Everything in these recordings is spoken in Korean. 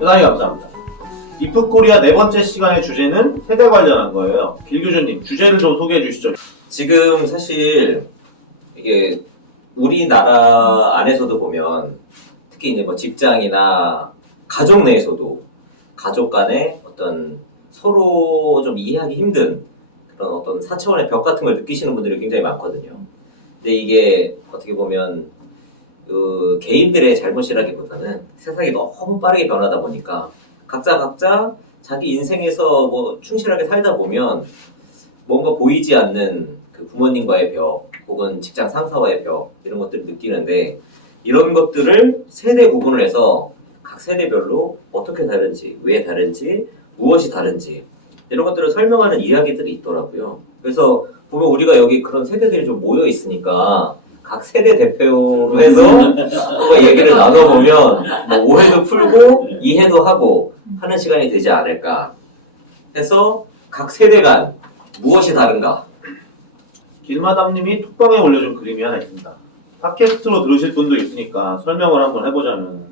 대단히 감사합니다. 이프코리아 네 번째 시간의 주제는 세대 관련한 거예요. 길교주님, 주제를 좀 소개해 주시죠. 지금 사실 이게 우리나라 안에서도 보면 특히 이제 뭐 직장이나 가족 내에서도 가족 간에 어떤 서로 좀 이해하기 힘든 그런 어떤 4차원의 벽 같은 걸 느끼시는 분들이 굉장히 많거든요. 근데 이게 어떻게 보면 그 개인들의 잘못이라기보다는 세상이 너무 빠르게 변하다 보니까 각자 자기 인생에서 뭐 충실하게 살다 보면 뭔가 보이지 않는 그 부모님과의 벽 혹은 직장 상사와의 벽 이런 것들을 느끼는데 이런 것들을 세대 구분을 해서 각 세대별로 어떻게 다른지, 왜 다른지, 무엇이 다른지 이런 것들을 설명하는 이야기들이 있더라고요. 그래서 보면 우리가 여기 그런 세대들이 좀 모여 있으니까 각 세대 대표로 해서 뭔가 얘기를 나눠보면 뭐 오해도 풀고 이해도 하고 하는 시간이 되지 않을까 해서 각 세대 간 무엇이 다른가. 길마담님이 톡방에 올려준 그림이 하나 있습니다. 팟캐스트로 들으실 분도 있으니까 설명을 한번 해보자면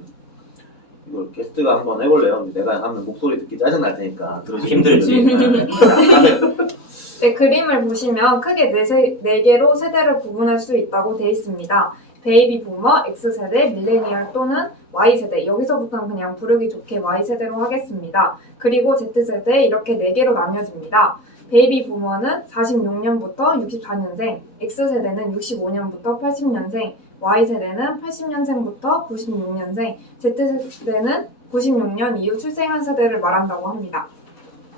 이걸 게스트가 한번 해볼래요? 내가 하면 목소리 듣기 짜증날 테니까 들으시기 힘들지. 네, 그림을 보시면 크게 네 개로 세대를 구분할 수 있다고 되어 있습니다. 베이비 부머, X세대, 밀레니얼 또는 Y세대. 여기서부터는 그냥 부르기 좋게 Y세대로 하겠습니다. 그리고 Z세대 이렇게 네 개로 나뉘어집니다. 베이비 부머는 46년부터 64년생, X세대는 65년부터 80년생, Y세대는 80년생부터 96년생, Z세대는 96년 이후 출생한 세대를 말한다고 합니다.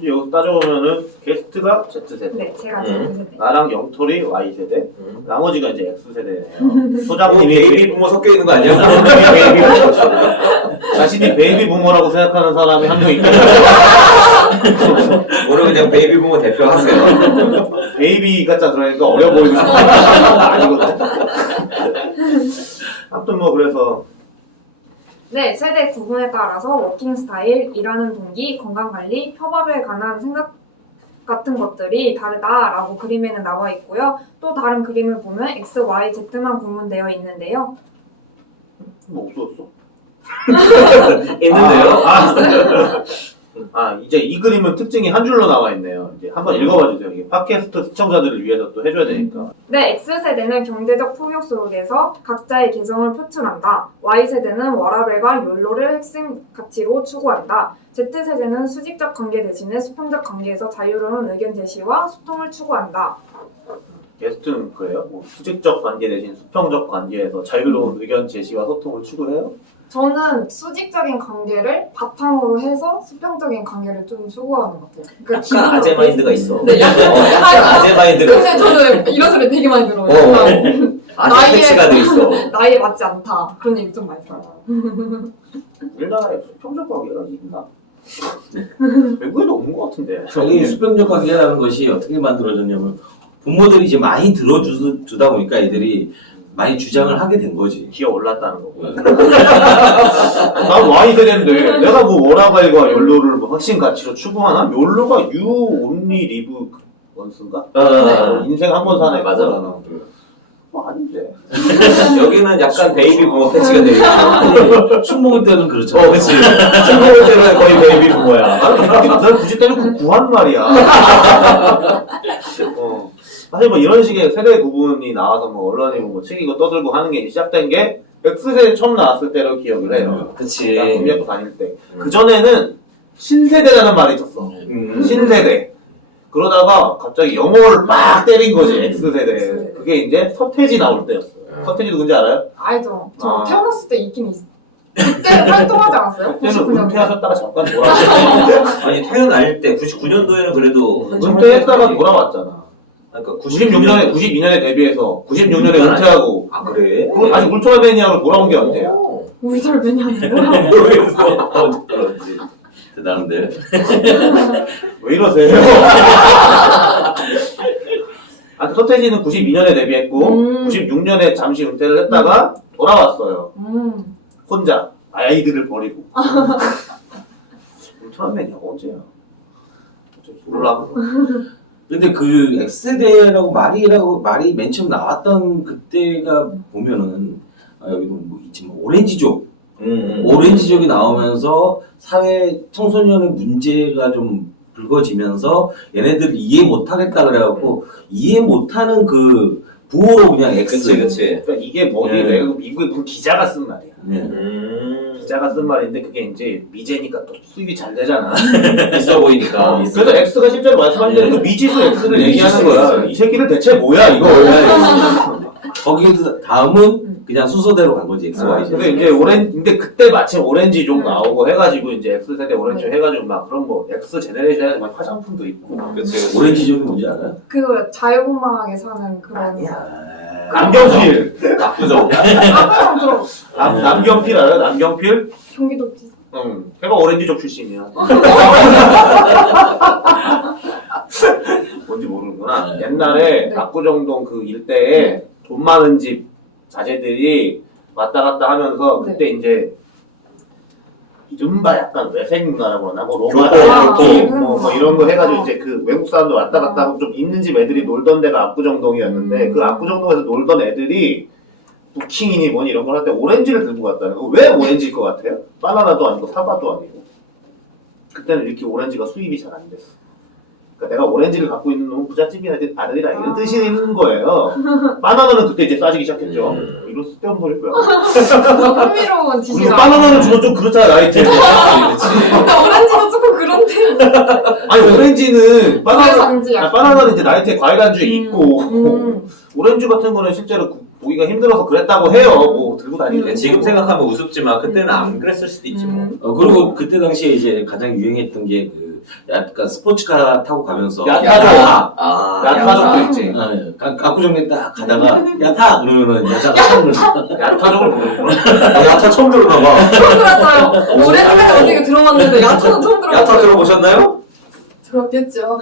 여기서 따져보면은 게스트가 Z세대, 네, 제가 Z세대. 나랑 영털이 Y세대, 나머지가 이제 X세대예요. 소장님이 베이비 부모 섞여 있는 거 아니야? 베이비 부모. 자신이 베이비 부모라고 생각하는 사람이 한 명 있겠죠. 모르 그냥 베이비 부모 대표 하세요. 베이비 같자 그러니까 어려 보이고 싶은 아니거든. 아무튼 뭐 그래서 네, 세대 구분에 따라서 워킹 스타일, 일하는 동기, 건강관리, 협업에 관한 생각 같은 것들이 다르다라고 그림에는 나와 있고요. 또 다른 그림을 보면 X, Y, Z만 구분되어 있는데요. 뭐 없었어. 있는데요? 이제 이 그림은 특징이 한 줄로 나와 있네요. 이제 한번 읽어봐 주세요. 이게 팟캐스트 시청자들을 위해서 또 해줘야 되니까. 네, X세대는 경제적 풍요 속에서 각자의 개성을 표출한다. Y세대는 워라밸과 욜로를 핵심 가치로 추구한다. Z세대는 수직적 관계 대신에 수평적 관계에서 자유로운 의견 제시와 소통을 추구한다. 게스트는 그래요? 뭐 수직적 관계 대신 수평적 관계에서 자유로운 의견 제시와 소통을 추구해요? 저는 수직적인 관계를 바탕으로 해서 수평적인 관계를 좀 추구하는 것 같아요. 그러니까 약간 아재 마인드가 있어. 네, 약간 아재 마인드가 근데 있어. 저는 이런 소리 되게 많이 들어요. 아재 패치가 돼 있어. 나이에 맞지 않다. 그런 얘기 좀 많이 들어요. 우리나라에 수평적 관계가 있나? 외국에도 없는 것 같은데. 저기 수평적 관계라는 것이 어떻게 만들어졌냐면 부모들이 이제 많이 들어주다 보니까 애들이 많이 주장을 하게 된 거지. 기어 올랐다는 거고. 난 Y세대인데 내가 뭐 워라밸과 욜로를 뭐核心 가치로 추구하나? 욜로가 You Only Live Once인가? 인생 한 번 사네. 맞아. 그거잖아. 뭐 아닌데. 여기는 약간 베이비 부모 패치가 돼 있어. 술 먹을 때는 그렇죠. 그치. 친구들 때문에 거의 베이비 부모야. 난 굳이 때리고 구한 말이야. 사실 뭐 이런 식의 세대 구분이 나와서 뭐 언론이 뭐 책이고 떠들고 하는 게 시작된 게 X세대 처음 나왔을 때로 기억을 해요. 그치. 나 공대학교 다닐 때. 그전에는 신세대라는 말이 있었어. 신세대. 그러다가 갑자기 영어를 막 때린 거지, X세대. 그게 이제 서태지 나올 때였어요. 서태지 누군지 알아요? 알죠. 저 아. 태어났을 때 있긴 있어. 그때 활동하지 않았어요? 그때는 99년도에? 은퇴하셨다가 잠깐 돌아왔어요. 아니 태어날 때 99년도에는 그래도 은퇴했다가 돌아왔잖아. 그러니까 96년에, 92년에 데뷔해서 96년에 은퇴하고 아 그래? 그럼 다시 울트라매니아로 돌아온 게 언제야? 우리들 매니아는 모르겠어. 그런지. 대단한데. 왜 이러세요? 서태지는 92년에 데뷔했고 96년에 잠시 은퇴를 했다가 돌아왔어요. 혼자 아이들을 버리고. 울트라매니아가 언제야? 몰라. 근데 그 X세대라고 말이 맨 처음 나왔던 그때가 보면은 여기도 뭐 있지만 오렌지족 오렌지족이 나오면서 사회 청소년의 문제가 좀 불거지면서 얘네들 이해 못하겠다 그래갖고 이해 못하는 그 부호로 그냥 X. 그치. 그러니까 이게 뭐니? 네. 내가 미국의 무슨 기자가 쓴 말이야. 네. 기자가 쓴 말인데 그게 이제 미제니까 또 수입이 잘 되잖아. 있어 보이니까. 그래서 X가 실제로 말씀하신 대로 그 미지수 X를 얘기하는 거야. 이 새끼들 대체 뭐야 이거. 거기서 다음은 그냥 순서대로 간 거지 X, Y, Z. 근데 이제 근데 그때 마침 오렌지족 나오고 해가지고 이제 X 세대 오렌지족 해가지고 막 그런 뭐 X 제네레이션 해가지고 막 화장품도 있고. 그치. 오렌지족이 뭔지 알아요? 그 자유분방하게 사는 그런 아니야. 남경필. 나쁘죠. 들어. 남경필 알아요? 남경필? 경기도 지사. 응. 걔가 오렌지족 출신이야. 뭔지 모르는구나. 네. 옛날에 네. 압구정동 그 일대에 돈 많은 집 자제들이 왔다 갔다 하면서 그때 이제 이른바 약간 외생문화라고 하나 뭐 로마 교포. 뭐 이런 거 해가지고 이제 그 외국 사람들 왔다 갔다 하고 좀 있는 집 애들이 놀던 데가 압구정동이었는데 그 압구정동에서 놀던 애들이 부킹이니 뭐니 이런 걸 할 때 오렌지를 들고 갔다는 거. 왜 오렌지일 것 같아요? 바나나도 아니고 사과도 아니고. 그때는 이렇게 오렌지가 수입이 잘 안 됐어. 그러니까 내가 오렌지를 갖고 있는 놈은 부잣집 아들이다 이런 뜻이 있는 거예요. 바나나는 그때 이제 싸지기 시작했죠. 이런 쓸데없는 소리 뭐야. 너무 흥미로운 그리고 지시가. 바나나는 주로 좀 그렇잖아 나이트. 오렌지도 조금 그런데. 아니 오렌지는 과일 상지야. 바나나는 이제 나이트에 과일 안주에 있고 음. 오렌지 같은 거는 실제로 보기가 힘들어서 그랬다고 해요. 뭐 들고 다니는. 지금 생각하면 우습지만 그때는 안 그랬을 수도 있지 뭐. 그리고 그때 당시에 이제 가장 유행했던 게 그 약간 스포츠카 타고 가면서 야타족. 야타족도 야타. 있지. 압구정에 딱 가다가 야타 그러면은 여자가 손을 야타족을 모르고. 야타 처음 들어봐. 처음 들었어요. 오렌지가 어디가 들어봤는데 야채는 처음 들어봤어요. 야타 들어보셨나요? 들었겠죠.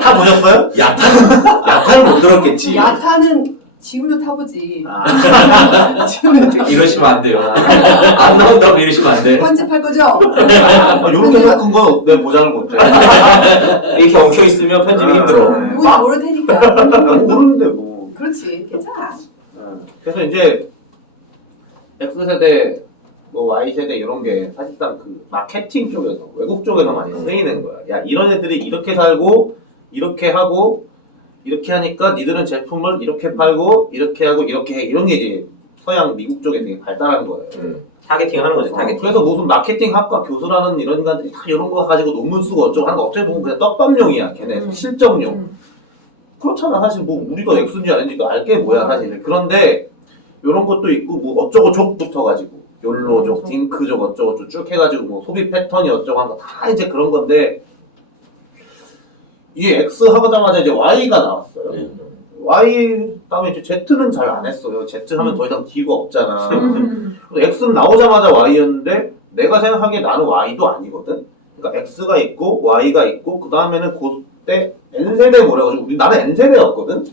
다 보셨어요? 야타를 못 들었겠지. 야타는 지금도 타보지. 아. 지금도 이러시면 안 돼요. 안 나온다고 이러시면 안 돼. 편집할 거죠? 요렇게 생각한 건 내 보장을 못해. 이렇게 엉켜 있으면 편집이 힘들어. 누군지 모를 테니까. 모르는데 뭐. 그렇지, 괜찮아. 그래서 이제 X세대, 뭐 Y세대 이런 게 사실상 그 마케팅 쪽에서, 외국 쪽에서 많이 쓰이는 거야. 야, 이런 애들이 이렇게 살고, 이렇게 하고, 이렇게 하니까 니들은 제품을 이렇게 팔고, 이렇게 하고, 이렇게 해. 이런 게 이제 서양 미국 쪽에 되게 발달한 거예요. 타겟팅 하는 거지, 타겟팅. 그래서 무슨 마케팅 학과 교수라는 이런 인간들이 다 이런 거 가지고 논문 쓰고 어쩌고 하는 거 어떻게 보면 그냥 떡밥용이야, 걔네. 실정용. 그렇잖아, 사실 뭐 우리가 X인지 아닌지 알게 뭐야, 사실. 그런데 이런 것도 있고, 뭐 어쩌고 족부터 가지고, 욜로족, 딩크족 어쩌고 쭉 해가지고, 뭐 소비 패턴이 어쩌고 하는 거 다 이제 그런 건데, 이게 X 하자마자 이제 Y가 나왔어요. 네. Y 다음에 이제 Z는 잘 안 했어요. Z 하면 더 이상 D가 없잖아. 음. X는 나오자마자 Y였는데 내가 생각하기에 나는 Y도 아니거든. 그러니까 X가 있고 Y가 있고 그 다음에는 그때 N세대 뭐래가지고 나는 N세대였거든.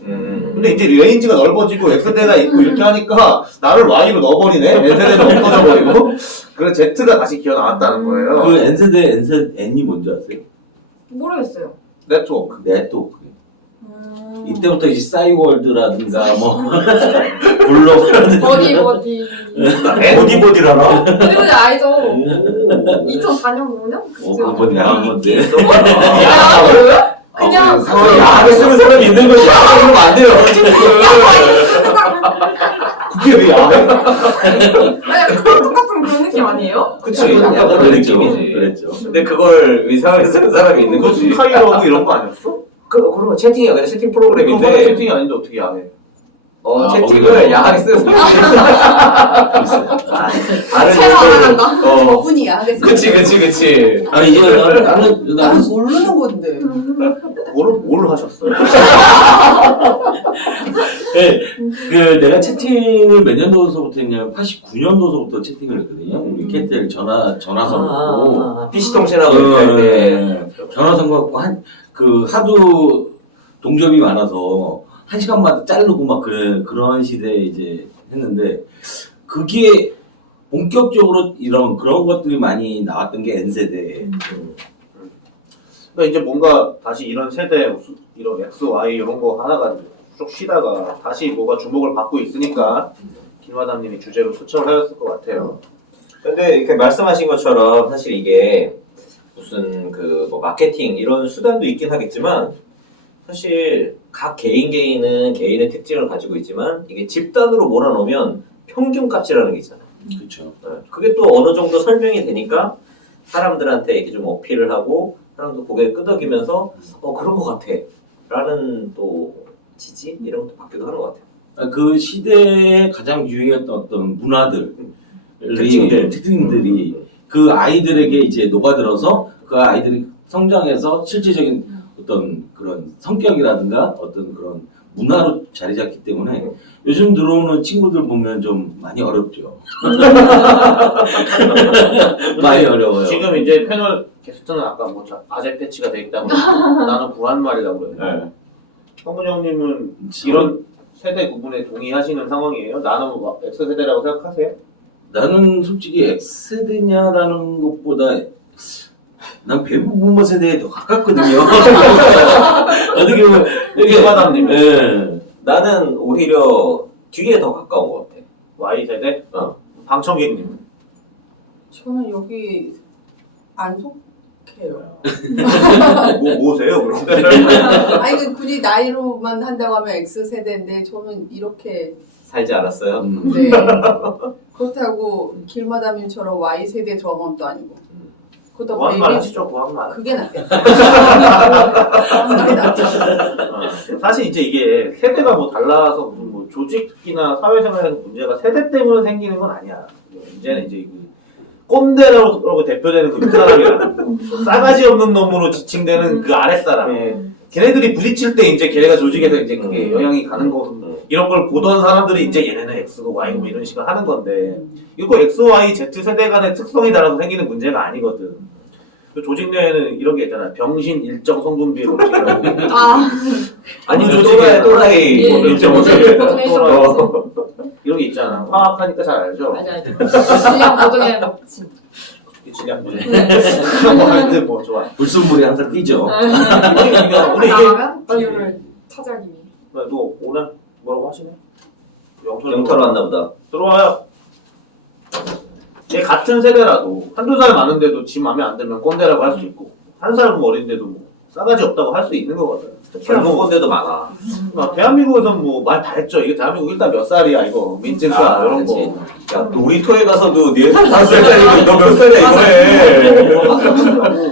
근데 이제 레인지가 넓어지고 X세대가 있고 이렇게 하니까 나를 Y로 넣어버리네. N세대는 없어져버리고. 그래서 Z가 다시 기어 나왔다는 거예요. 그 N세대 N이 뭔지 아세요? 모르겠어요. 네트워크. 네트워크. 이때부터 이제 싸이월드라든가 뭐 블로그라든가 버디. 보디보디라나? 그리고 알죠. 2004년 5년? 한번 야한 건데. 야, 뭐야? 그냥 야하게 쓰는 사람이 있는 거지. 야하게 그러면 안 돼요. 그게 왜 야해? 아니 그런 똑같은 그런 느낌 아니에요? 그치. 약간 약간 그런 그랬죠. 느낌이지. 그랬죠. 근데 그걸 이상하게 쓰는 사람이 있는 그거 거지. 스카이러브 이런 거 아니었어? 그러면 채팅이야. 그냥 채팅 그거 프로그램인데. 채팅이 아닌데 어떻게 야해? 채팅을 거기서- 야하게 쓰는 사람이 새로 알아간다. 저분이야 하겠습니다. 그치. 아니 이제 나는 나는 모르는 건데. 뭘 하셨어요? 그 내가 채팅을 몇 년도서부터 했냐면 89년도서부터 채팅을 했거든요. 우리 캐텔 전화선고 PC 통신하고 이렇게 할 때. 전화선고 갖고 하도 동접이 많아서 1시간마다 자르고 막 그런 시대에 이제 했는데 그게 본격적으로 그런 것들이 많이 나왔던 게 N세대. 그러니까 이제 뭔가 다시 이런 세대, 이런 X, Y 이런 거 하나가 쭉 쉬다가 다시 뭐가 주목을 받고 있으니까 김화담님이 주제로 초청을 하셨을 것 같아요. 근데 이렇게 말씀하신 것처럼 사실 이게 무슨 그 뭐 마케팅 이런 수단도 있긴 하겠지만 사실 각 개인은 개인의 특징을 가지고 있지만 이게 집단으로 몰아넣으면 평균값이라는 게 있잖아요. 그렇죠. 그게 또 어느 정도 설명이 되니까 사람들한테 이렇게 좀 어필을 하고 사람도 고개를 끄덕이면서 그런 것 같아 라는 또 지지 이런 것도 받기도 하는 것 같아요. 그 시대에 가장 유행했던 어떤 문화들, 특징들이 그 아이들에게 이제 녹아들어서 그 아이들이 성장해서 실질적인 어떤 그런 성격이라든가 어떤 그런 문화로 자리 잡기 때문에 요즘 들어오는 친구들 보면 좀 많이 어렵죠. 많이 어려워요. 지금 이제 패널 게스트는 아까 뭐 아재 패치가 돼 있다고 나는 불안말이라고 그래요. 성훈이 형님은 이런 세대 구분에 동의하시는 상황이에요? 나는 뭐 X세대라고 생각하세요? 나는 솔직히 X세대냐라는 것보다 난 베이비 부머 세대에 더 가깝거든요. 어떻게 보면 김화담님 예. 나는 오히려 뒤에 더 가까운 것 같아. Y세대? 방청객님 저는 여기 안 속해요. 뭐세요 그럼? 아니 그 굳이 나이로만 한다고 하면 X세대인데 저는 이렇게 살지 않았어요? 네. 그렇다고 길마담님처럼 Y세대 들어간 것도 아니고 그것도 고학말 하시죠 고학말. 그게 낫겠다. 그게 낫죠. 사실 이제 이게 세대가 뭐 달라서 무슨 뭐 조직이나 사회생활에서 문제가 세대 때문에 생기는 건 아니야. 이제는 이제 그 꼰대라고 대표되는 그 윗사람이랑 싸가지 없는 놈으로 지칭되는 그 아랫사람. 걔네들이 부딪힐 때 이제 걔네가 조직에서 이제 그게 영향이 가는 거 이런 걸 보던 사람들이 이제 얘네는 X고 Y고 뭐 이런 식으로 하는 건데 이거 X, Y, Z 세대 간의 특성이 달라서 생기는 문제가 아니거든. 그 조직 내에는 이런 게 있잖아. 병신 일정 성분비의 법칙이라고. 아니면 조직에 또라이 예, 일정 보증- 보증해서 이런 게 있잖아. 화학하니까 잘 알죠? 맞아요. 질량 보증의 법칙. 질량 보증. 뭐 하여튼 뭐 좋아. 불순물이 항상 뛰죠. 우리 이게 나가면 비율을 차지하기 위해. 너 오늘 뭐라고 하시네? 영타로 왔나 보다. 들어와요. 얘 같은 세대라도 한두 살 많은데도 지 맘에 안 들면 꼰대라고 할 수 있고 한 살 어린데도 뭐 싸가지 없다고 할 수 있는 거거든. 젊은 건데도 많아. 대한민국에서는 뭐 말 다 했죠. 이게 대한민국 일단 몇 살이야 이거 민증서 이런 그렇지. 거. 야, 또 우리 토에 가서도 네 5살짜리고 너 몇 살이야 이거 해.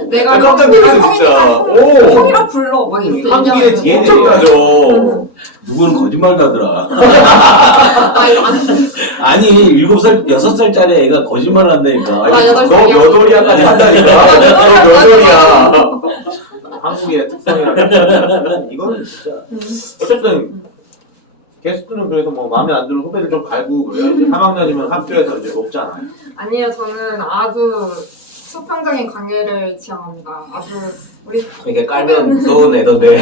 내가 깜짝 놀랐어 진짜. 오. 형이라 불러 막 이렇게 한국인의 얘기하면 DNA 엄청 가죠. 누구는 거짓말 하더라. 아 이거 안 아니 7살, 6살짜리 애가 거짓말을 한다니까. 아, 8살이야? 너 몇 월이야까지 한다니까. 너 몇 월이야. 한국의 특성이라. 이거는 진짜. 어쨌든 게스트는 그래서 뭐 마음에 안 드는 후배들 좀 갈고 그래요. 이제 3학년이면 학교에서 이제 높잖아요. 아니에요. 저는 아주 수평적인 관계를 지향합니다. 아주 우리 이게 깔면 무서운 애던데.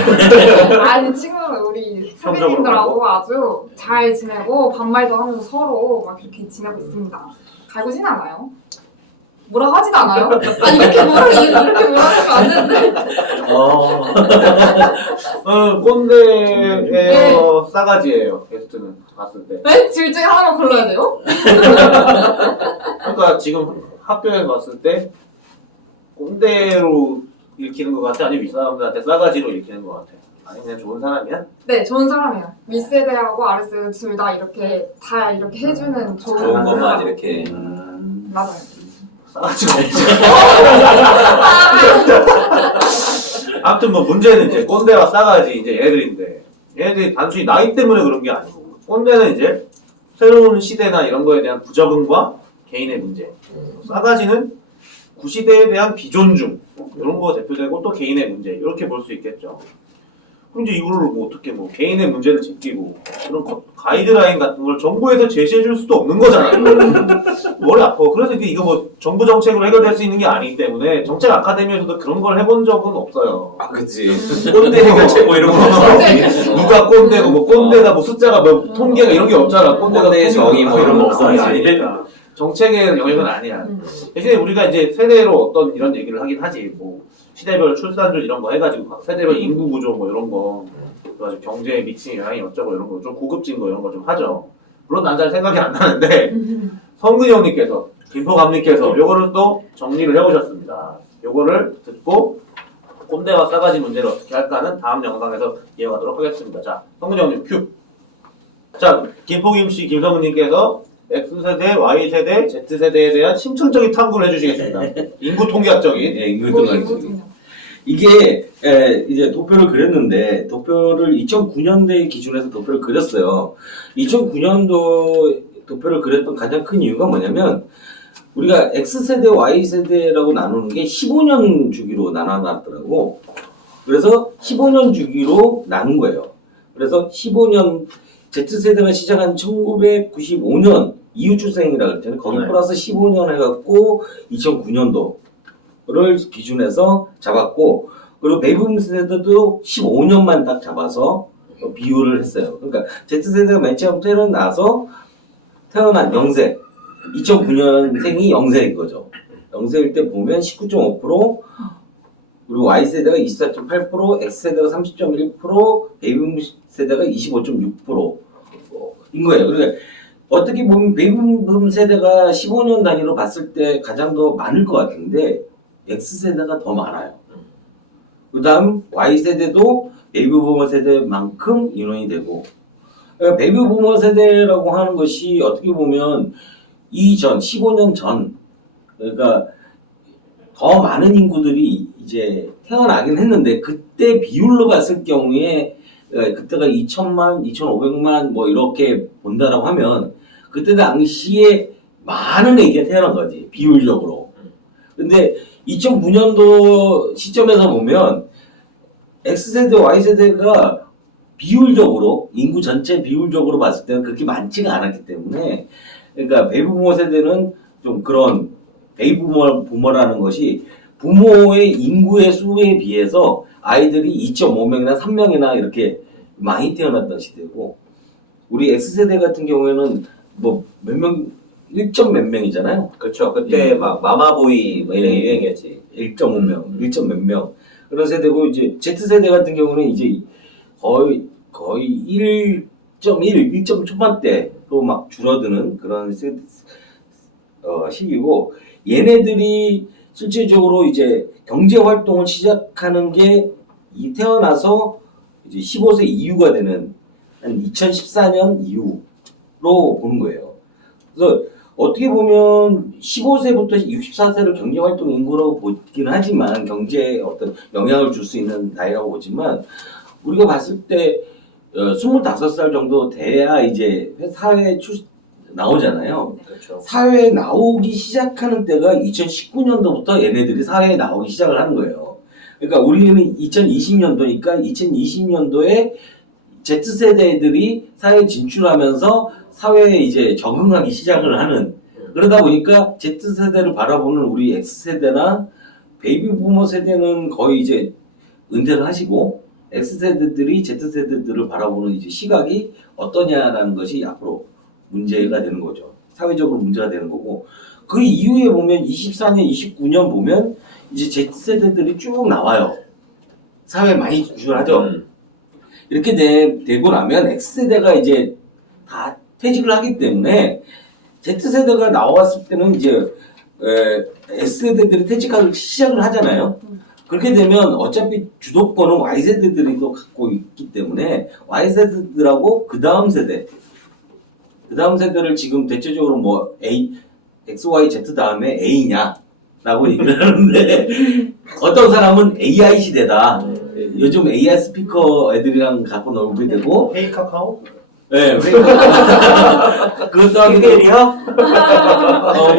아니 지금 우리 선배님들하고 아주 잘 지내고 반말도 하면서 서로 막 이렇게 지내고 있습니다. 갈구진 않아요? 뭐라고 하진 않아요? 아니 이렇게 뭐라고 하면 안 되는데. 꼰대예요, 싸가지예요. 게스트는 봤을 때. 네? 둘 중에 하나만 골라야 돼요? 그러니까 지금 학교에 봤을 때 꼰대로 읽히는 것 같아? 아니면 윗사람들한테 싸가지로 읽히는 것 같아? 아니 그냥 좋은 사람이야? 네, 좋은 사람이에요. 윗세대하고 아랫세대 둘 다 이렇게 다 이렇게 해주는 좋은 것만 이렇게. 맞아요. 싸가지가 없지. 아무튼 뭐 문제는 이제 꼰대와 싸가지 이제 얘네들인데 얘네들이 단순히 나이 때문에 그런 게 아니고 꼰대는 이제 새로운 시대나 이런 거에 대한 부적응과 개인의 문제 싸가지는 구시대에 대한 비존중 이런 거 대표되고 또 개인의 문제 이렇게 볼 수 있겠죠. 그럼 이제 이거를 뭐 어떻게 뭐 개인의 문제를 제끼고 그런 가이드라인 같은 걸 정부에서 제시해 줄 수도 없는 거잖아요. 머리 아파. 그래서 이거 뭐 정부 정책으로 해결될 수 있는 게 아니기 때문에 정책 아카데미에서도 그런 걸 해본 적은 없어요. 아 그치. 꼰대 해결책 뭐 이런 거 없어. 누가 꼰대고 뭐 꼰대가 뭐 숫자가 뭐 통계가 이런 게 없잖아. 꼰대가 꼰대의 정의 뭐 이런 거 없어. 아니니까. 정책의 영역은 아니야. 대신에 우리가 이제 세대로 어떤 이런 얘기를 하긴 하지. 뭐 시대별 출산율 이런 거 해가지고 각 세대별 인구 구조 뭐 이런 거 그래가지고 경제에 미치는 영향이 어쩌고 이런 거 좀 고급진 거 이런 거 좀 하죠. 물론 난 잘 생각이 안 나는데 성근이 형님께서 김포 감님께서 요거를 또 정리를 해오셨습니다. 요거를 듣고 꼰대와 싸가지 문제를 어떻게 할까는 다음 영상에서 이어가도록 하겠습니다. 자, 성근이 형님 큐. 자, 김포김씨 김성근님께서 X세대, Y세대, Z세대에 대한 심층적인 탐구를 해주시겠습니다. 인구 통계학적인. 예, 뭐 인구등록증. 이게 이제 도표를 그렸는데 도표를 2009년대 기준에서 도표를 그렸어요. 2009년도 도표를 그렸던 가장 큰 이유가 뭐냐면 우리가 X세대, Y세대라고 나누는 게 15년 주기로 나눠놨더라고. 그래서 15년 주기로 나눈 거예요. 그래서 15년 Z세대가 시작한 1995년 이후 출생이라고 했잖아요. 거기 네. 플러스 15년 해갖고 2009년도를 기준해서 잡았고, 그리고 베이비붐 세대도 15년만 딱 잡아서 비율을 했어요. 그러니까 Z세대가 맨 처음 태어난 0세, 2009년생이 0세인 거죠. 0세일 때 보면 19.5%, 그리고 Y세대가 24.8%, X세대가 30.1%, 베이비붐 세대가 25.6%인 거예요. 그러니까 어떻게 보면 베이비붐 세대가 15년 단위로 봤을 때 가장 더 많을 것 같은데 X세대가 더 많아요. 그 다음 Y세대도 베이비부머 세대만큼 인원이 되고, 그러니까 베이비부머 세대라고 하는 것이 어떻게 보면 이전 15년 전, 그러니까 더 많은 인구들이 이제 태어나긴 했는데 그때 비율로 봤을 경우에 그때가 2천만, 2,500만 뭐 이렇게 본다라고 하면 그때 당시에 많은 애기가 태어난 거지, 비율적으로. 근데 2009년도 시점에서 보면 X세대, Y세대가 비율적으로, 인구 전체 비율적으로 봤을 때는 그렇게 많지가 않았기 때문에, 그러니까 베이비부머 세대는 좀 그런 베이비부머라는 것이 부모의 인구의 수에 비해서 아이들이 2.5명이나 3명이나 이렇게 많이 태어났던 시대고, 우리 X세대 같은 경우에는 뭐 몇 명, 1점 몇 명이잖아요. 그렇죠. 그때 막 마마보이 뭐 이런 예. 유행이었지. 1.5명, 1점 몇 명. 그런 세대고, 이제 Z세대 같은 경우는 이제 거의 1.1, 1점 초반대로 막 줄어드는 그런 시기고, 얘네들이 실질적으로 이제 경제 활동을 시작하는 게 이 태어나서 이제 15세 이후가 되는 한 2014년 이후로 보는 거예요. 그래서 어떻게 보면 15세부터 64세를 경제활동 인구라고 보긴 하지만 경제에 어떤 영향을 줄 수 있는 나이라고 보지만 우리가 봤을 때 25살 정도 돼야 이제 사회에 나오잖아요. 그렇죠. 사회에 나오기 시작하는 때가 2019년도부터 얘네들이 사회에 나오기 시작을 하는 거예요. 그러니까 우리는 2020년도니까 2020년도에 Z세대들이 사회에 진출하면서 사회에 이제 적응하기 시작을 하는, 그러다 보니까 Z세대를 바라보는 우리 X세대나 베이비부머 세대는 거의 이제 은퇴를 하시고 X세대들이 Z세대들을 바라보는 이제 시각이 어떠냐라는 것이 앞으로 문제가 되는 거죠. 사회적으로 문제가 되는 거고, 그 이후에 보면 24년, 29년 보면 이제 Z세대들이 쭉 나와요. 사회에 많이 진출하죠. 이렇게 되고 나면 X세대가 이제 다 퇴직을 하기 때문에 Z세대가 나왔을 때는 이제 S세대들이 퇴직하기 시작을 하잖아요. 그렇게 되면 어차피 주도권은 Y세대들이 또 갖고 있기 때문에 Y세대들하고 그 다음 세대를 지금 대체적으로 뭐 X, Y, Z 다음에 A냐 라고 얘기를 하는데 어떤 사람은 AI 시대다. 요즘 AI 스피커 애들이랑 갖고 놀게 되고, 헤이 카카오? 네, 그것도 하게 되고요.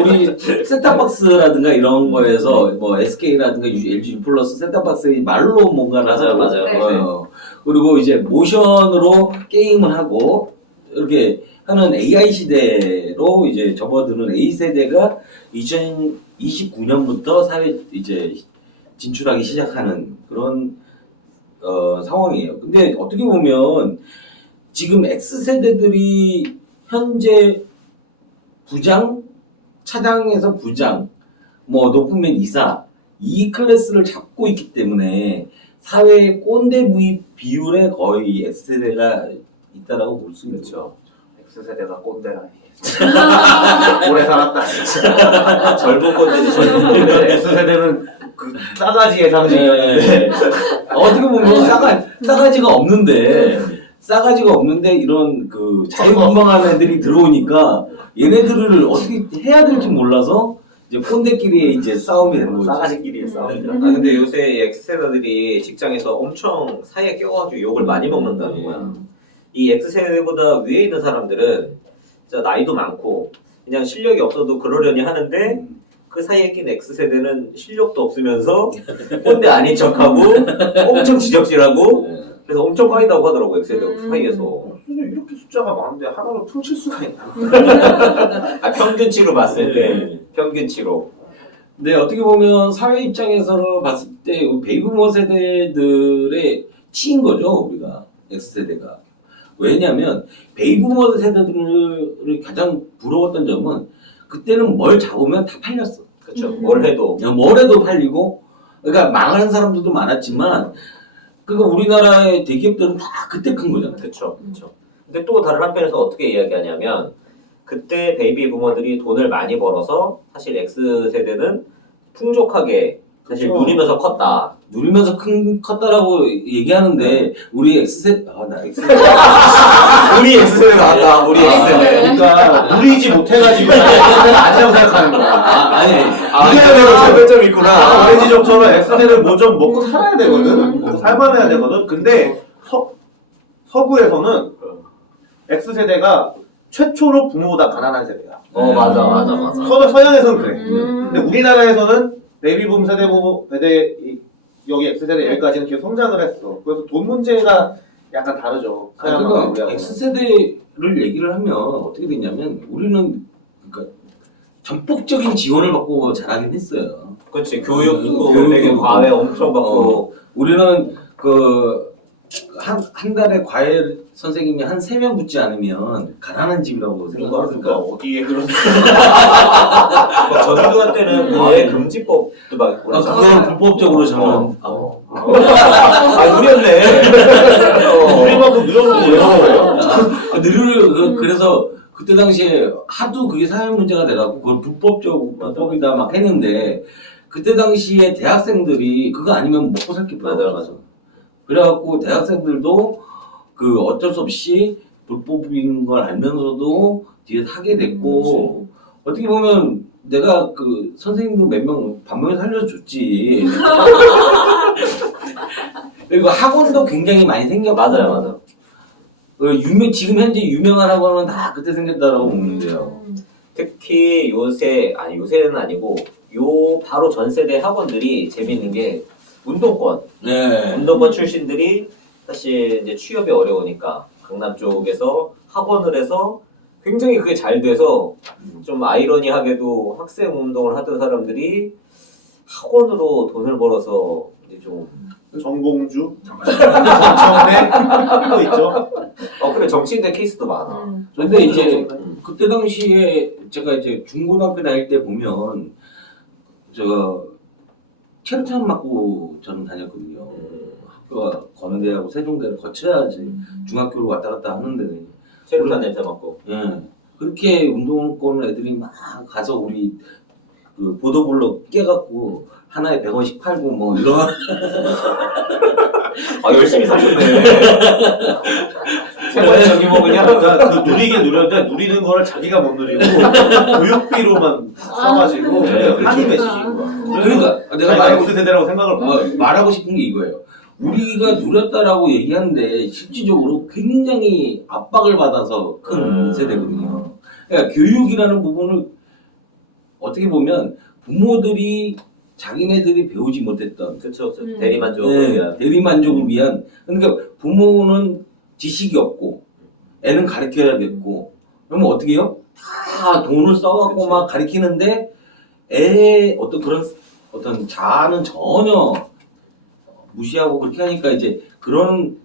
우리 셋탑박스라든가 이런 거에서 뭐 SK라든가 LG U 플러스 셋탑박스의 말로 뭔가를 하고, 맞아요. 그리고 이제 모션으로 게임을 하고 이렇게 하는 AI 시대로 이제 접어드는 A 세대가 2029년부터 사회 이제 진출하기 시작하는 그런 상황이에요. 근데 어떻게 보면 지금 X세대들이 현재 부장, 차장에서 부장, 뭐 높으면 이사, 이 클래스를 잡고 있기 때문에 사회의 꼰대 부위 비율에 거의 X세대가 있다라고 볼 수 있죠. X세대가 꼰대라. 오래 살았다 진짜. 젊은 꼰대지 젊은 꼰대. X세대는 그 싸가지의 상징이었는데 어떻게 보면 싸가지가 없는데 이런 그 자유분방한 애들이 들어오니까 얘네들을 어떻게 해야 될지 몰라서 이제 꼰대끼리 이제 싸움이 되는 거지. 싸가지끼리의 싸움이다. 아 근데 요새 X세대들이 직장에서 엄청 사이에 껴가지고 욕을 많이 먹는다는 거야. 이 X세대보다 위에 있는 사람들은 진짜 나이도 많고 그냥 실력이 없어도 그러려니 하는데 그 사이에 낀 X세대는 실력도 없으면서 꼰대 아닌 척하고 엄청 지적질하고 그래서 엄청 까이다고 하더라고 X세대 사이에서. 이렇게 숫자가 많은데 하나로 퉁칠 수가 있나? 아, 평균치로 봤을 때 평균치로. 근데 어떻게 보면 사회 입장에서 봤을 때 베이비부머 세대들의 치인 거죠, 우리가 X세대가. 왜냐하면 베이비부머 세대들을 가장 부러웠던 점은 그때는 뭘 잡으면 다 팔렸어. 그렇죠. 뭘 해도. 그냥 뭘 해도 팔리고, 그러니까 망하는 사람들도 많았지만, 그러니까 우리나라의 대기업들은 다 그때 큰 거잖아요. 그렇죠. 그렇죠. 근데 또 다른 한편에서 어떻게 이야기하냐면 그때 베이비 부모들이 돈을 많이 벌어서 사실 X세대는 풍족하게 사실 그쵸. 누리면서 컸다. 누리면서 컸다라고 얘기하는데, 우리 X세대, 나 X세대. 우리 X세대 나왔다. 우리 X세대. 그러니까 누리지 못해가지고 X세대는 아니라고 생각하는 거야. 이해하려고 장단점이 있구나. 오렌지족처럼 X세대를 뭐 좀 먹고 살아야 되거든. 먹고 살만해야 되거든. 근데 서구에서는 X세대가 최초로 부모보다 가난한 세대야. 맞아. 서양에서는 그래. 근데 우리나라에서는 베이비붐 세대 여기 X세대 여기까지는 계속 성장을 했어. 그래서 돈 문제가 약간 다르죠. 서양하고 그러니까 우리하고. X세대를 얘기를 하면 어떻게 됐냐면, 우리는 그러니까 전폭적인 지원을 받고 자라긴 했어요. 그렇지. 교육도 교육도 되게 그렇고. 과외 엄청 받고. 우리는 한 달에 과외 선생님이 한 3명 붙지 않으면 가난한 집이라고 그러니까 생각하니까. 어디에 그런 저등교사 때는 과외 금지법도 막 있고 그랬잖아. 그건 불법적으로 저는 아, 우리였네. 우리만큼 누려놓고 왜 그래요? 그래서 그때 당시에 하도 그게 사회 문제가 돼갖고 그걸 불법이다 막 했는데, 그때 당시에 대학생들이 그거 아니면 먹고 살 게 별로 맞아. 없었어. 그래갖고 대학생들도 그 어쩔 수 없이 불법인 걸 알면서도 뒤에 하게 됐고, 어떻게 보면 내가 그 선생님도 몇 명 반면에 살려줬지. 그리고 학원도 굉장히 많이 생겼고. 맞아요. 지금 현재 유명한 학원은 다 그때 생겼다라고 보는데요. 특히 요새는 아니고 요 바로 전 세대 학원들이 재밌는 게 운동권 출신들이 사실 이제 취업이 어려우니까 강남 쪽에서 학원을 해서 굉장히 그게 잘 돼서 좀 아이러니하게도 학생 운동을 하던 사람들이 학원으로 돈을 벌어서 이제 좀 정봉주, 정청래 또 있죠. 그래 정치인들 케이스도 많아. 근데 이제 그때 당시에 제가 이제 중고등학교 다닐 때 보면 제가 체류탄 맞고 저는 다녔거든요. 학교가 건대하고 세종대를 거쳐야지 중학교로 왔다 갔다 하는데. 체류탄 냄새 맡고. 그렇게 운동권 애들이 막 가서 우리 그 보도블록 깨갖고 하나에 100원씩 팔고 뭐 이런. 열심히 사셨네. 생활에 저기 뭐 그냥 그러니까 그 누리긴 누렸는데 누리는 거를 자기가 못 누리고 교육비로만 써가지고 한이 맺히신 거야. 그러니까 내가 말하고 세대라고 생각을 말하고 싶은 게 이거예요. 우리가 누렸다라고 얘기하는데 실질적으로 굉장히 압박을 받아서 큰 세대거든요. 그러니까 교육이라는 부분을 어떻게 보면 부모들이 자기네들이 배우지 못했던 그렇죠. 대리만족을 위한. 대리만족을 위한. 그러니까 부모는 지식이 없고 애는 가르쳐야겠고, 그러면 어떻게 해요? 다 돈을 써갖고 그치. 막 가르치는데 애의 어떤 그런 어떤 자아는 전혀 무시하고 그렇게 하니까 이제 그런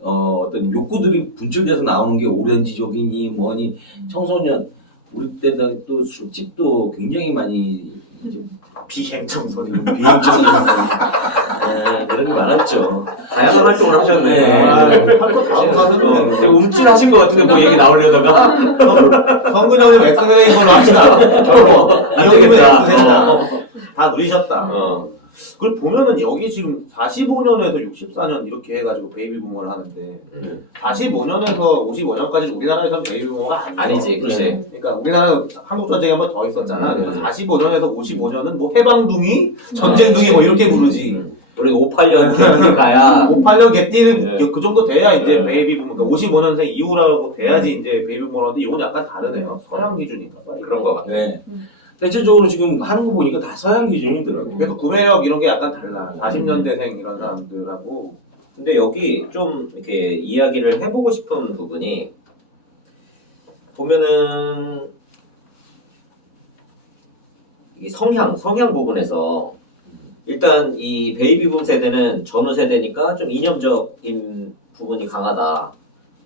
어떤 욕구들이 분출돼서 나오는 게 오렌지족이니 뭐니 청소년. 우리 때는 또 술집도 굉장히 많이 이제 비행 청소년. 비행청소년 네, 그런 게 많았죠. 다양한 활동을 하셨네. 할거 다 하고 가셨는데. 되게 움찔하신 것 같은데 뭐 얘기 나오려다가 성근 형님 X세대인 걸로 합시다. 결국 이 형님은 되겠다. X세대다. 다 누리셨다. 어. 그걸 보면은 여기 지금 45년에서 64년 이렇게 해가지고 베이비 부머를 하는데 45년에서 55년까지 우리나라에서는 베이비 부머가 아니지, 그렇지. 그러니까 우리나라는 한국 전쟁이 한 번 더 있었잖아. 그래서 45년에서 55년은 뭐 해방둥이, 음. 전쟁둥이 뭐 이렇게 부르지. 우리 58년 가야 58년 개띠는 네. 그 정도 돼야 이제 네. 베이비 부머, 그러니까 55년생 이후라고 돼야지 이제 베이비 부머인데 이건 약간 다르네요. 서양 기준인가 봐. 그런 것 같아. 네. 대체적으로 지금 하는 거 보니까 다 서양 기준이더라고요. 그래서 구매력 이런 게 약간 달라. 40년대생 이런 사람들하고. 근데 여기 좀 이렇게 이야기를 해보고 싶은 부분이 보면은 이 성향 부분에서 일단 이 베이비붐 세대는 전후 세대니까 좀 이념적인 부분이 강하다.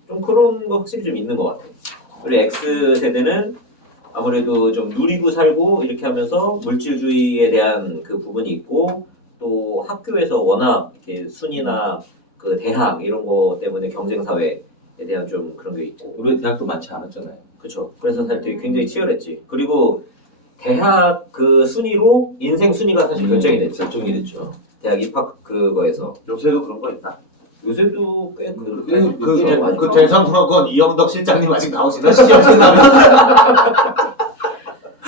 좀 그런 거 확실히 좀 있는 것 같아. 그리고 X 세대는 아무래도 좀 누리고 살고 이렇게 하면서 물질주의에 대한 그 부분이 있고 또 학교에서 워낙 이렇게 순위나 그 대학 이런 거 때문에 경쟁 사회에 대한 좀 그런 게 있고 우리 대학도 많지 않았잖아요. 그렇죠. 그래서 사실 되게 굉장히 치열했지. 그리고 대학 그 순위로 인생 순위가 사실 결정이 됐죠. 결정이 됐죠. 대학 입학 그거에서 요새도 그런 거 있나? 요새도 꽤 그 그 대상문화권 이영덕 실장님 아직 나오시나? 시험 끝나면?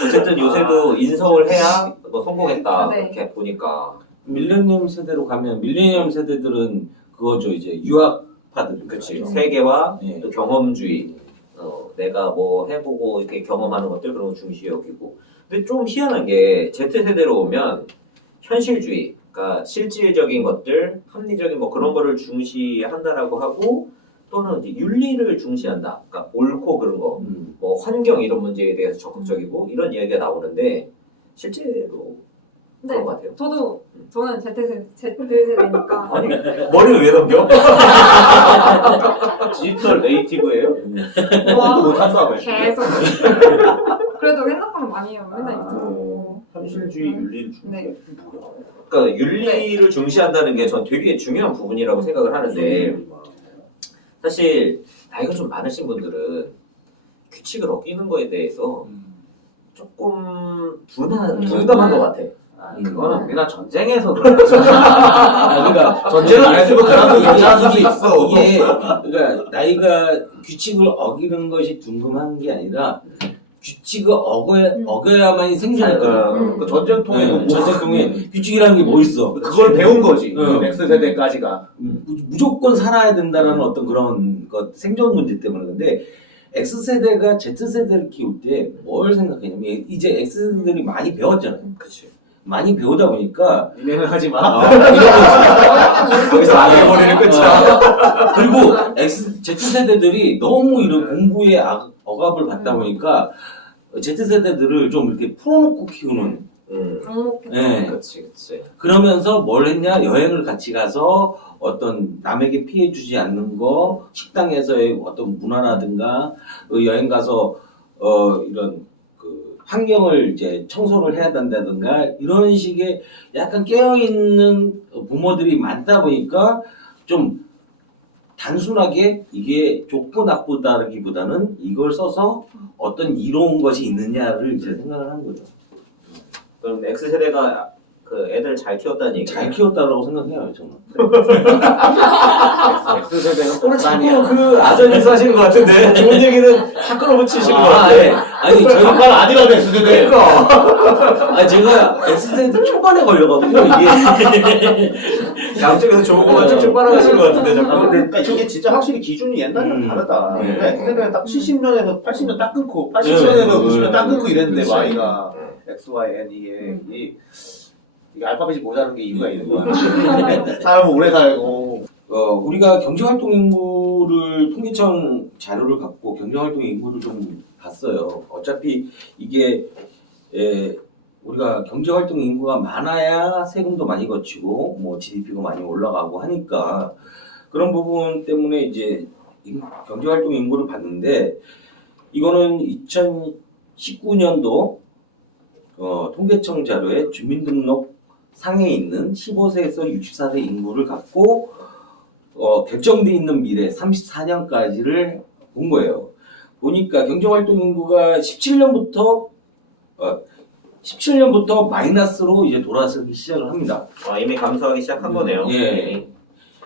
어쨌든 요새도 인서울 해야 뭐 성공했다 네. 이렇게 보니까 밀레니엄 세대로 가면 밀레니엄 세대들은 그거죠. 이제 유학파들. 그렇지 세계화 네. 또 경험주의 내가 뭐 해보고 이렇게 경험하는 것들 그런 거 중시 여기고 근데 좀 희한한 게 Z세대로 오면 현실주의 그러니까 실질적인 것들 합리적인 뭐 그런 거를 중시한다라고 하고 또는 이제 윤리를 중시한다 그러니까 옳고 그런 거 뭐 환경 이런 문제에 대해서 적극적이고 이런 이야기가 나오는데 실제로 네. 그런 것 같아요. 저는 Z세대니까. 아니 머리를 왜 넘겨? 디지털 네이티브예요? 와, 그것도 못한다 왜? 계속. 그래도 핸드폰은 많이 해요. 맨날 아, 유튜브. 현실주의 윤리를 주는 네. 게 뭐야? 그러니까 윤리를 중시한다는 게 전 되게 중요한 부분이라고 생각을 하는데 사실 나이가 좀 많으신 분들은 규칙을 어기는 거에 대해서 조금 둔감한 것 같아. 그거는 우리나라 전쟁에서 그런 거죠. 그러니까 전쟁을 안 했으면 그 사람도 괜찮을 수 있어. 이게 그러니까 나이가 규칙을 어기는 것이 궁금한 게 아니라 규칙을 어겨야만이 생존했거든. 그 전쟁통에도 뭐 전쟁통에 규칙이라는 게 뭐 있어? 그걸 배운 거지. 응. X세대까지가. 무조건 살아야 된다라는 어떤 그런 것 생존 문제 때문에 근데 X세대가 Z세대를 키울 때 뭘 생각했냐면 이제 X세대들이 많이 배웠잖아요. 그렇지. 많이 배우다 보니까 니네는 하지 마. 거기서 안 해버리는 끝이야. 그리고 Z세대들이 너무 이런 공부에 억압을 받다 보니까 Z세대들을 좀 이렇게 풀어놓고 키우는 엉목했다. 네. 그렇지. 그러면서 뭘 했냐 여행을 같이 가서 어떤 남에게 피해 주지 않는 거 식당에서의 어떤 문화라든가 여행 가서 이런 그 환경을 이제 청소를 해야 된다든가 이런 식의 약간 깨어있는 부모들이 많다 보니까 좀 단순하게 이게 좋고 나쁘다기보다는 이걸 써서 어떤 이로운 것이 있느냐를 이제 생각을 하는 거죠. 그럼 X세대가 그 애들 잘 키웠다는 얘기. 잘 키웠다라고 생각해요, 저는. X세대는 오늘 꼴찌야. 자꾸 그 아전인수 하시는 것 같은데 좋은 얘기는 다 끌어붙이시는 것 같아. 네. 아니, 저희 정말 아니라고 X세대. 제가 X세대 초반에 걸려가지고 이게 양쪽에서 좋은 것만 쭉쭉 빨아가시는 것 같은데 자꾸. 그러니까 이게 진짜 확실히 기준이 옛날이랑 다르다. 네. 근데 X세대는 딱 70년에서 80년 딱 끊고 80년에서 90년 딱 끊고 이랬는데 그치. Y가 X, Y, N, E에 이게 알파벳이 모자란 게 이유가 있는 거야. 사람은 오래 살고. 우리가 경제활동 인구를 통계청 자료를 갖고 경제활동 인구를 좀 봤어요. 어차피 이게 우리가 경제활동 인구가 많아야 세금도 많이 거치고 뭐 GDP가 많이 올라가고 하니까 그런 부분 때문에 이제 경제활동 인구를 봤는데 이거는 2019년도 통계청 자료에 주민등록 상에 있는 15세에서 64세 인구를 갖고 결정돼 있는 미래 34년까지를 본 거예요. 보니까 경제활동 인구가 17년부터 마이너스로 이제 돌아서기 시작을 합니다. 이미 감소하기 시작한 거네요. 예.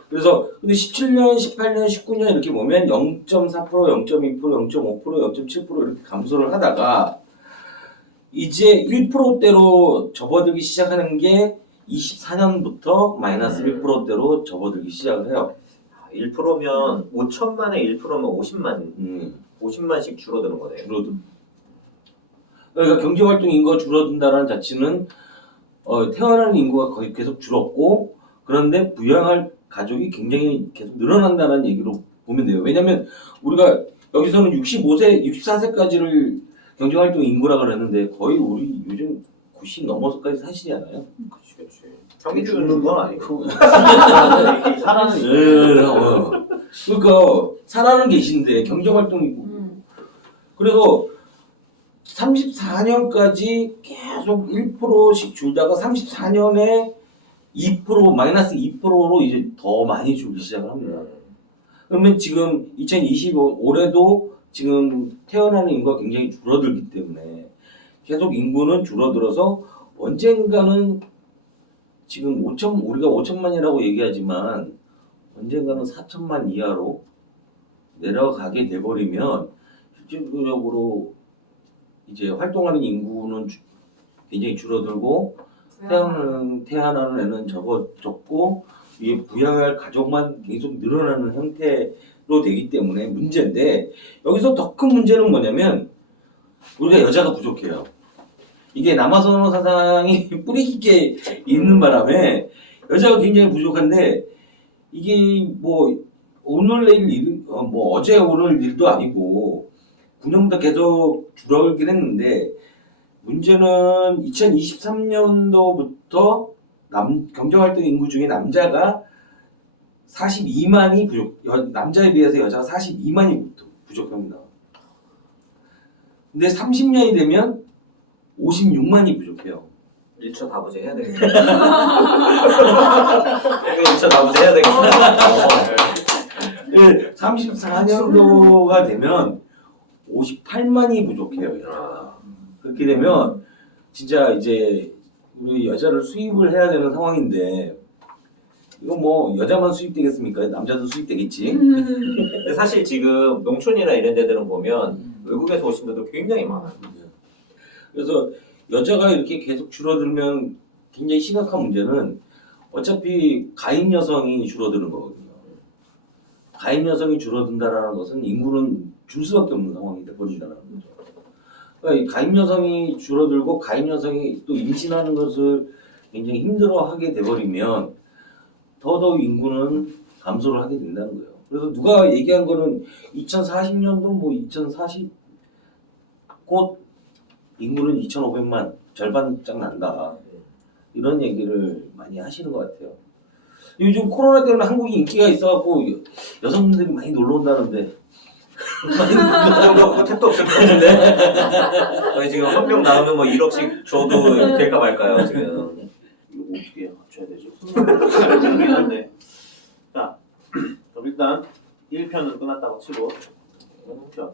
그래서 근데 17년, 18년, 19년 이렇게 보면 0.4%, 0.2%, 0.5%, 0.7% 이렇게 감소를 하다가 이제 1%대로 접어들기 시작하는 게 24년부터 마이너스 1%대로 접어들기 시작을 해요. 1%면 5천만에 1%면 50만 50만씩 줄어드는 거네요. 줄어든. 그러니까 경제활동 인구가 줄어든다는 자체는 태어나는 인구가 거의 계속 줄었고 그런데 부양할 가족이 굉장히 계속 늘어난다는 얘기로 보면 돼요. 왜냐하면 우리가 여기서는 64세까지를 경제활동 인구라 그랬는데 거의 우리 요즘 90 넘어서까지 사시잖아요. 그렇지. 형이 죽는 건 아니고 살아는 그러니까 살아는 계신데 경제활동 인구 그래서 34년까지 계속 1%씩 줄다가 34년에 2% 마이너스 2%로 이제 더 많이 줄기 시작을 합니다. 그러면 지금 2025 올해도 지금 태어나는 인구가 굉장히 줄어들기 때문에 계속 인구는 줄어들어서 언젠가는 지금 우리가 5천만이라고 얘기하지만 언젠가는 4천만 이하로 내려가게 돼버리면 실질적으로 이제 활동하는 인구는 굉장히 줄어들고 태어나는 애는 적고 위에 부양할 가족만 계속 늘어나는 형태로 되기 때문에 문제인데 여기서 더 큰 문제는 뭐냐면 우리가 여자가 부족해요. 이게 남아선호 사상이 뿌리 깊게 있는 바람에 여자가 굉장히 부족한데 이게 뭐 오늘 내일 일, 뭐 어제 오늘 일도 아니고 9년부터 계속 줄어들긴 했는데 문제는 2023년도부터 경제활동 인구 중에 남자가 42만이 남자에 비해서 여자가 42만이 부족합니다. 근데 30년이 되면 56만이 부족해요. 1차 다부제 해야 되겠다. 1차 다부제 해야 되겠다. 34년도가 되면 58만이 부족해요. 그렇게 되면 진짜 이제 우리 여자를 수입을 해야 되는 상황인데 이거 뭐 여자만 수입되겠습니까? 남자도 수입되겠지. 근데 사실 지금 농촌이나 이런 데들은 보면 외국에서 오신 분들 굉장히 많아요. 그래서 여자가 이렇게 계속 줄어들면 굉장히 심각한 문제는 어차피 가임 여성이 줄어드는 거거든요. 가임 여성이 줄어든다라는 것은 인구는 줄 수밖에 없는 상황이 돼버린다는 거죠. 그러니까 이 가임 여성이 줄어들고 가임 여성이 또 임신하는 것을 굉장히 힘들어하게 돼버리면 더더욱 인구는 감소를 하게 된다는 거예요. 그래서 누가 얘기한 거는 2040년도 뭐 2040 곧 인구는 2,500만 절반짝 난다. 이런 얘기를 많이 하시는 것 같아요. 요즘 코로나 때문에 한국이 인기가 있어갖고 여성분들이 많이 놀러 온다는데 그거 택도 없을 것 같은데. 저희 지금 한 명 나오면 뭐 1억씩 줘도 될까 말까요 지금. 이거 어떻게 맞춰야 되지? 미안한데. 자, 그럼 일단 1편은 끝났다고 치고 2편